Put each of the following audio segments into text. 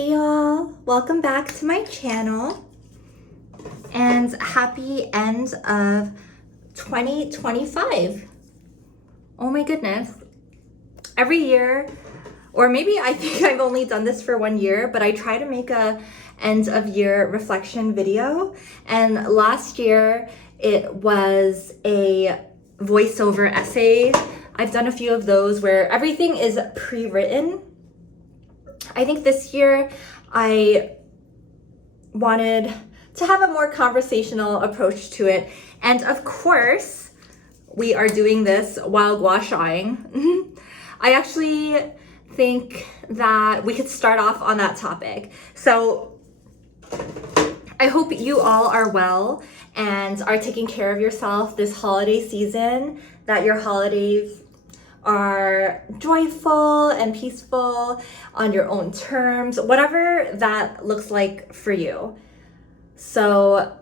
Hey y'all, welcome back to my channel and happy end of 2025. Oh my goodness. Every year, or maybe I think I've only done this for 1 year, but I try to make a end of year reflection video. And last year it was a voiceover essay. I've done a few of those where everything is pre-written. I think this year I wanted to have a more conversational approach to it. And of course, we are doing this while gua-shing. I actually think that we could start off on that topic. So I hope you all are well and are taking care of yourself this holiday season, that your holidays are joyful and peaceful on your own terms, whatever that looks like for you. So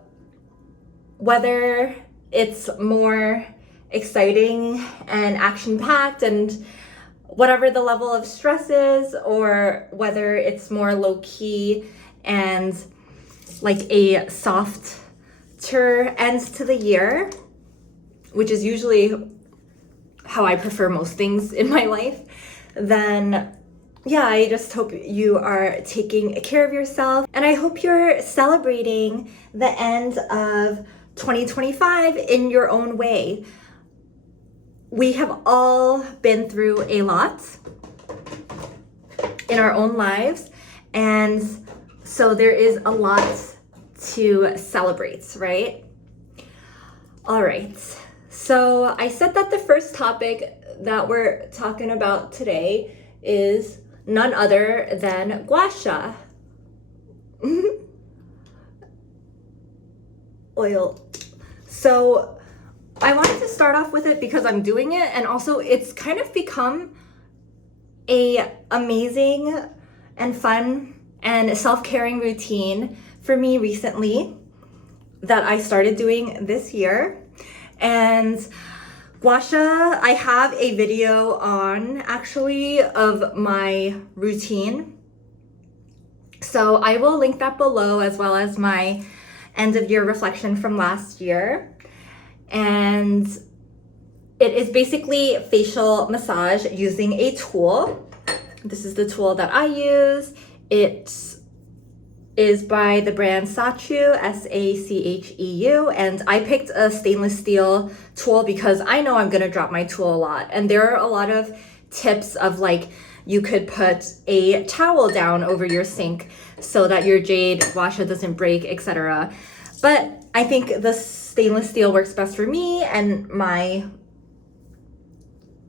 whether it's more exciting and action-packed and whatever the level of stress is, or whether it's more low-key and like a softer end to the year, which is usually how I prefer most things in my life, then yeah, I just hope you are taking care of yourself. And I hope you're celebrating the end of 2025 in your own way. We have all been through a lot in our own lives. And so there is a lot to celebrate, right? All right. So I said that the first topic that we're talking about today is none other than gua-sha. Oil. So I wanted to start off with it because I'm doing it, and also it's kind of become a amazing and fun and self-caring routine for me recently that I started doing this year. And gua-sha, I have a video on actually of my routine. So I will link that below, as well as my end of year reflection from last year. And it is basically facial massage using a tool. This is the tool that I use. It is by the brand Sacheu, S-A-C-H-E-U, and I picked a stainless steel tool because I know I'm gonna drop my tool a lot. And there are a lot of tips of like, you could put a towel down over your sink so that your jade gua-sha doesn't break, etc. But I think the stainless steel works best for me and my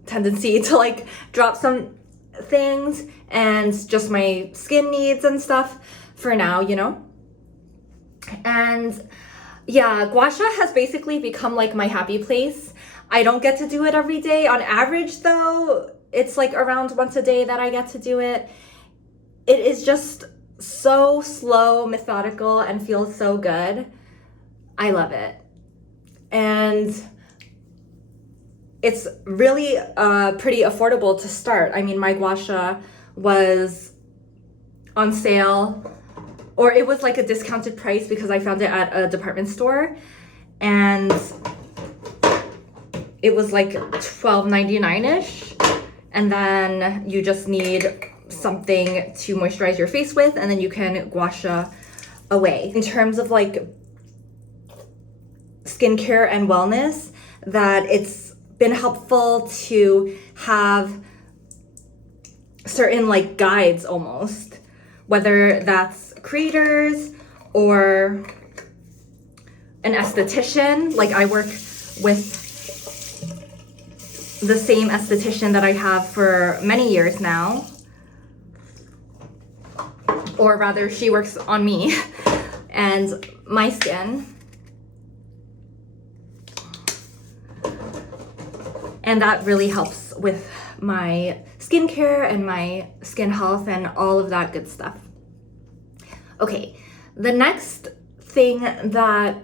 tendency to like drop some things and just my skin needs and stuff for now, you know? And yeah, gua-sha has basically become like my happy place. I don't get to do it every day. On average though, it's like around once a day that I get to do it. It is just so slow, methodical, and feels so good. I love it. And it's really pretty affordable to start. I mean, my gua-sha was on sale, or it was like a discounted price because I found it at a department store, and it was like $12.99-ish. And then you just need something to moisturize your face with, and then you can gua-sha away. In terms of like skincare and wellness, that it's been helpful to have certain like guides almost, whether that's creators or an esthetician. Like I work with the same esthetician that I have for many years now, or rather she works on me and my skin. And that really helps with my skincare and my skin health and all of that good stuff. Okay, the next thing that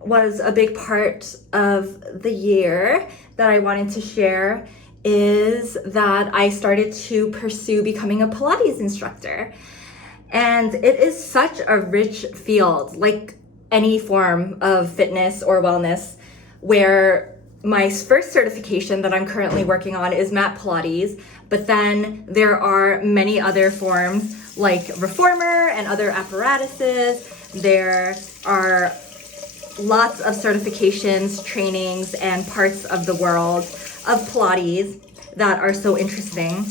was a big part of the year that I wanted to share is that I started to pursue becoming a Pilates instructor. And it is such a rich field, like any form of fitness or wellness, where my first certification that I'm currently working on is mat Pilates, but then there are many other forms like reformer and other apparatuses. There are lots of certifications, trainings, and parts of the world of Pilates that are so interesting.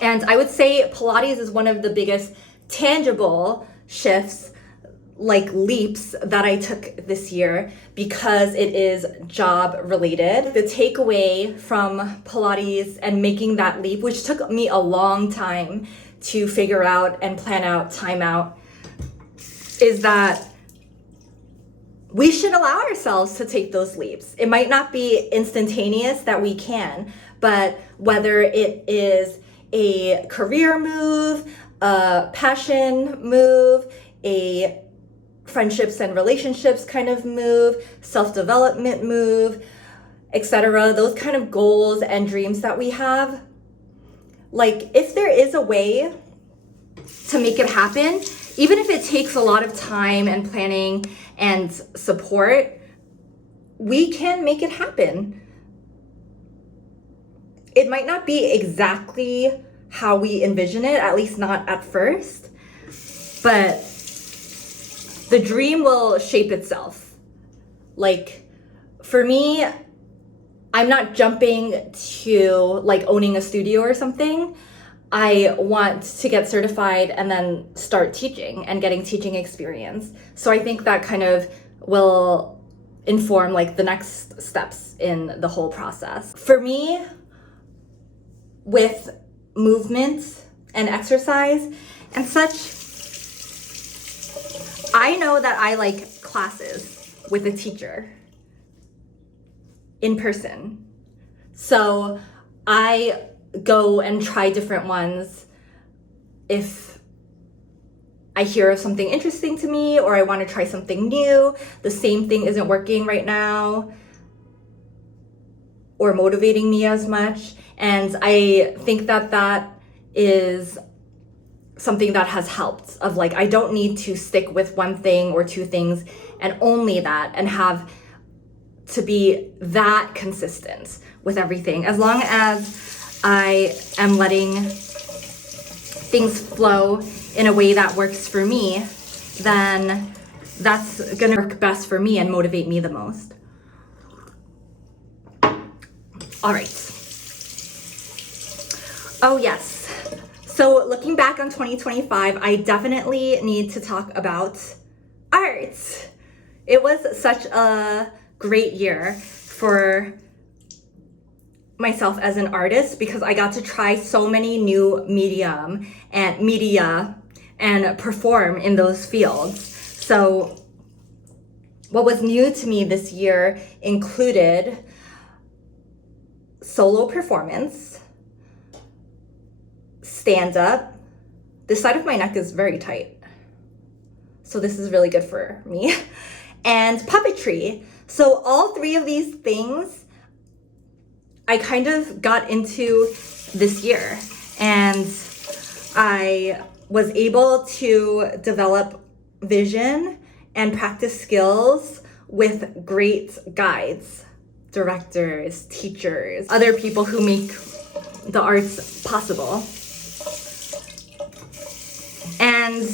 And I would say Pilates is one of the biggest tangible shifts, like leaps, that I took this year because it is job related. The takeaway from Pilates and making that leap, which took me a long time to figure out and plan out, time out, is that we should allow ourselves to take those leaps. It might not be instantaneous that we can, but whether it is a career move, a passion move, a friendships and relationships kind of move, self-development move, etc., those kind of goals and dreams that we have, like if there is a way to make it happen, even if it takes a lot of time and planning and support, we can make it happen. It might not be exactly how we envision it, at least not at first, but the dream will shape itself. Like for me, I'm not jumping to like owning a studio or something. I want to get certified and then start teaching and getting teaching experience. So I think that kind of will inform like the next steps in the whole process. For me, with movement and exercise and such, I know that I like classes with a teacher in person. So I go and try different ones if I hear of something interesting to me or I want to try something new, the same thing isn't working right now or motivating me as much. And I think that that is something that has helped, of like, I don't need to stick with one thing or two things and only that and have to be that consistent with everything. As long as I am letting things flow in a way that works for me, then that's gonna work best for me and motivate me the most. All right. Oh yes. So looking back on 2025, I definitely need to talk about art. It was such a great year for myself as an artist because I got to try so many new media and perform in those fields. So what was new to me this year included solo performance, stand-up. This side of my neck is very tight, so this is really good for me. And puppetry. So all three of these things I kind of got into this year, and I was able to develop vision and practice skills with great guides, directors, teachers, other people who make the arts possible. And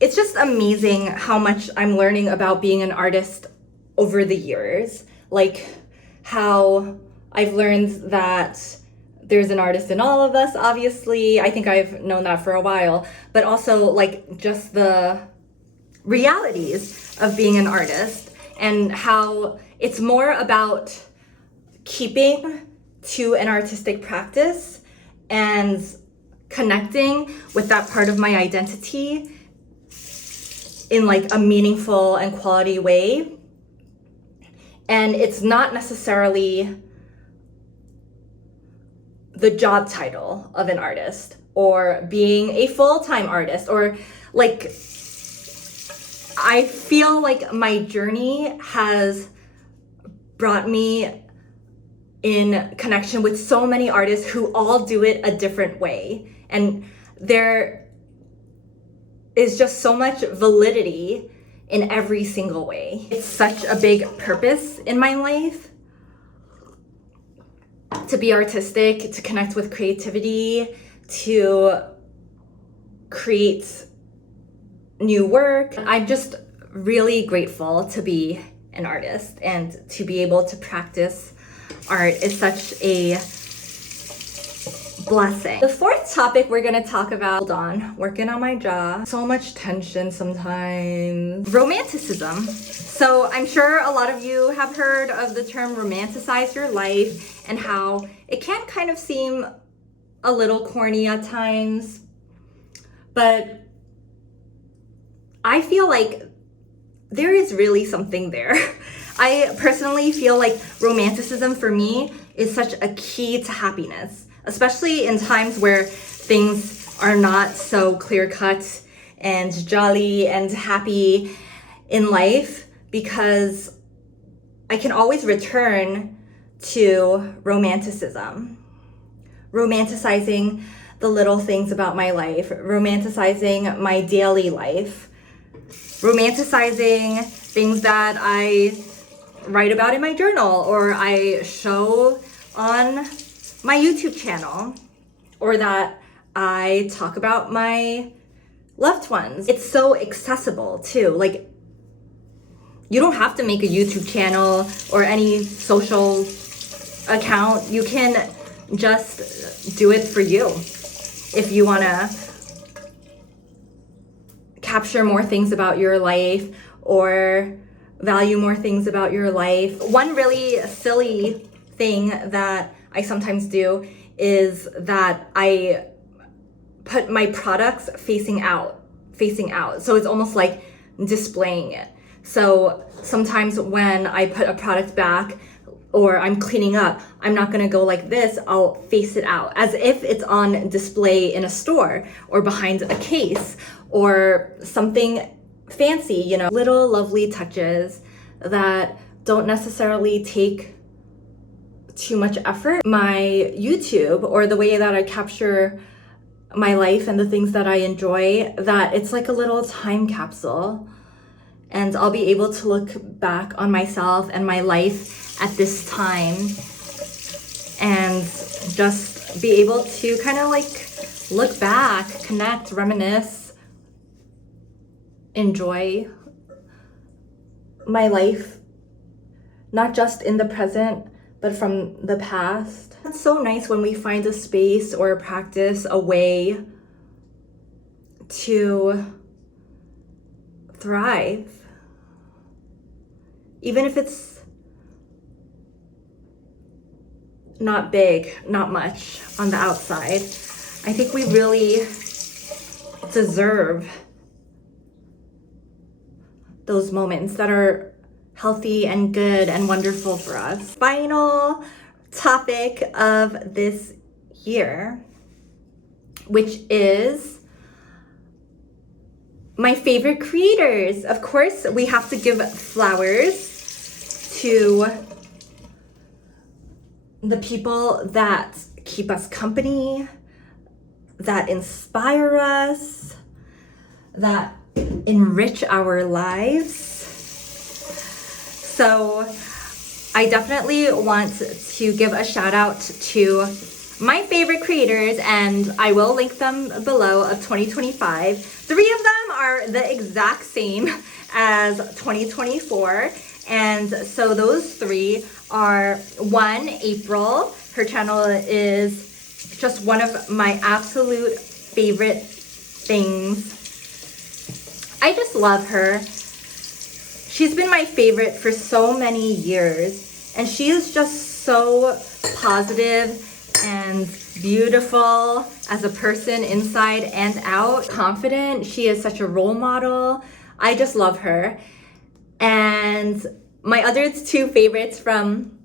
it's just amazing how much I'm learning about being an artist over the years. Like how I've learned that there's an artist in all of us, obviously. I think I've known that for a while, but also like just the realities of being an artist and how it's more about keeping to an artistic practice and connecting with that part of my identity in like a meaningful and quality way. And it's not necessarily the job title of an artist or being a full-time artist, or like, I feel like my journey has brought me in connection with so many artists who all do it a different way. And there is just so much validity in every single way. It's such a big purpose in my life to be artistic, to connect with creativity, to create new work. I'm just really grateful to be an artist, and to be able to practice art is such a blessing. The fourth topic we're gonna talk about, hold on, working on my jaw. So much tension sometimes. Romanticism. So I'm sure a lot of you have heard of the term romanticize your life, and how it can kind of seem a little corny at times, but I feel like there is really something there. I personally feel like romanticism for me is such a key to happiness, especially in times where things are not so clear-cut and jolly and happy in life, because I can always return to romanticism. Romanticizing the little things about my life, romanticizing my daily life, romanticizing things that I write about in my journal, or I show on my YouTube channel, or that I talk about my loved ones. It's so accessible too. Like, you don't have to make a YouTube channel or any social account. You can just do it for you if you want to capture more things about your life or value more things about your life. One really silly thing that I sometimes do is that I put my products facing out. So it's almost like displaying it. So sometimes when I put a product back or I'm cleaning up, I'm not gonna go like this, I'll face it out as if it's on display in a store or behind a case or something fancy, you know. Little lovely touches that don't necessarily take too much effort. My YouTube, or the way that I capture my life and the things that I enjoy, that it's like a little time capsule, and I'll be able to look back on myself and my life at this time and just be able to kind of like look back, connect, reminisce, enjoy my life, not just in the present, but from the past. It's so nice when we find a space or a practice, a way to thrive. Even if it's not big, not much on the outside, I think we really deserve those moments that are healthy and good and wonderful for us. Final topic of this year, which is my favorite creators. Of course, we have to give flowers to the people that keep us company, that inspire us, that enrich our lives. So I definitely want to give a shout out to my favorite creators, and I will link them below, of 2025. 3 of them are the exact same as 2024. And so those 3 are, 1, April. Her channel is just one of my absolute favorite things. I just love her. She's been my favorite for so many years, and she is just so positive and beautiful as a person, inside and out. Confident. She is such a role model. I just love her. And my other 2 favorites from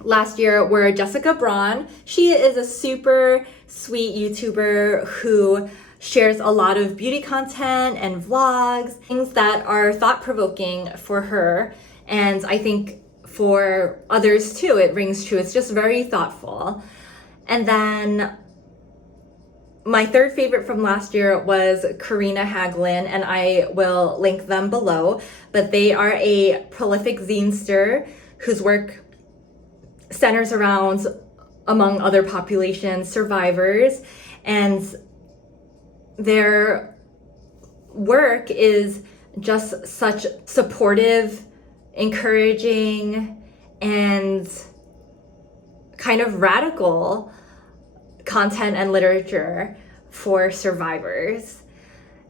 last year were Jessica Braun. She is a super sweet YouTuber who shares a lot of beauty content and vlogs, things that are thought-provoking for her, and I think for others too, it rings true. It's just very thoughtful. And then my third favorite from last year was Karina Hagelin, and I will link them below. But they are a prolific zinester whose work centers around, among other populations, survivors, and their work is just such supportive, encouraging, and kind of radical content and literature for survivors.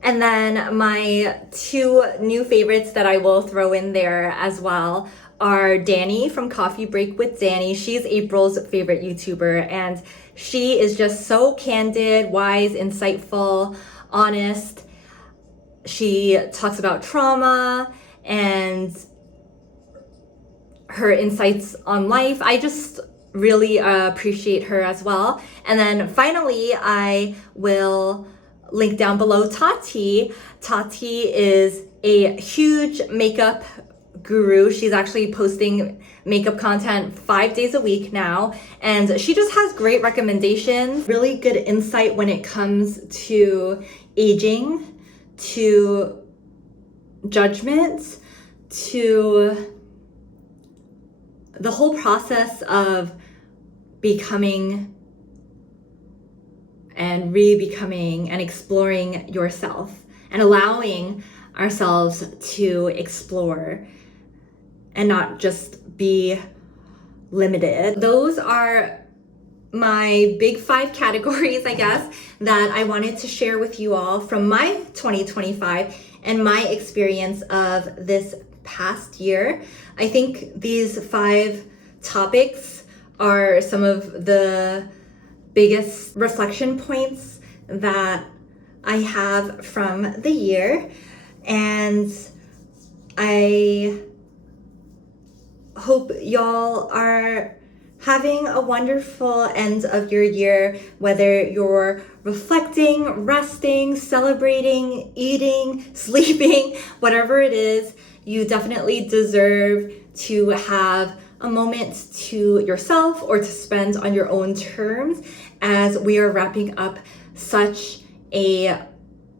And then my two new favorites that I will throw in there as well are Danny from Coffee Break with Danny. She's April's favorite YouTuber, and she is just so candid, wise, insightful, honest. She talks about trauma and her insights on life. I just really appreciate her as well. And then finally, I will link down below Tati. Tati is a huge makeup guru. She's actually posting makeup content 5 days a week now, and she just has great recommendations, really good insight when it comes to aging, to judgment, to the whole process of becoming and re-becoming and exploring yourself and allowing ourselves to explore and not just be limited. Those are my big 5 categories, I guess, that I wanted to share with you all from my 2025 and my experience of this past year. I think these 5 topics are some of the biggest reflection points that I have from the year, and I hope y'all are having a wonderful end of your year, whether you're reflecting, resting, celebrating, eating, sleeping, whatever it is. You definitely deserve to have a moment to yourself or to spend on your own terms, as we are wrapping up such a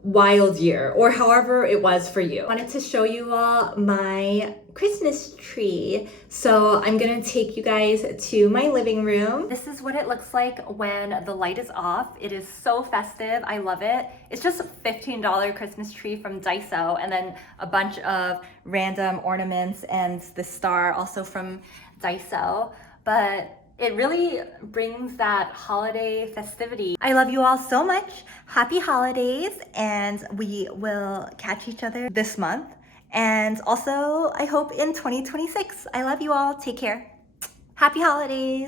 wild year, or however it was for you. I wanted to show you all my Christmas tree. So I'm gonna take you guys to my living room. This is what it looks like when the light is off. It is so festive, I love it. It's just a $15 Christmas tree from Daiso, and then a bunch of random ornaments and the star also from Daiso. But it really brings that holiday festivity. I love you all so much. Happy holidays, and we will catch each other this month. And also, I hope in 2026. I love you all. Take care. Happy holidays.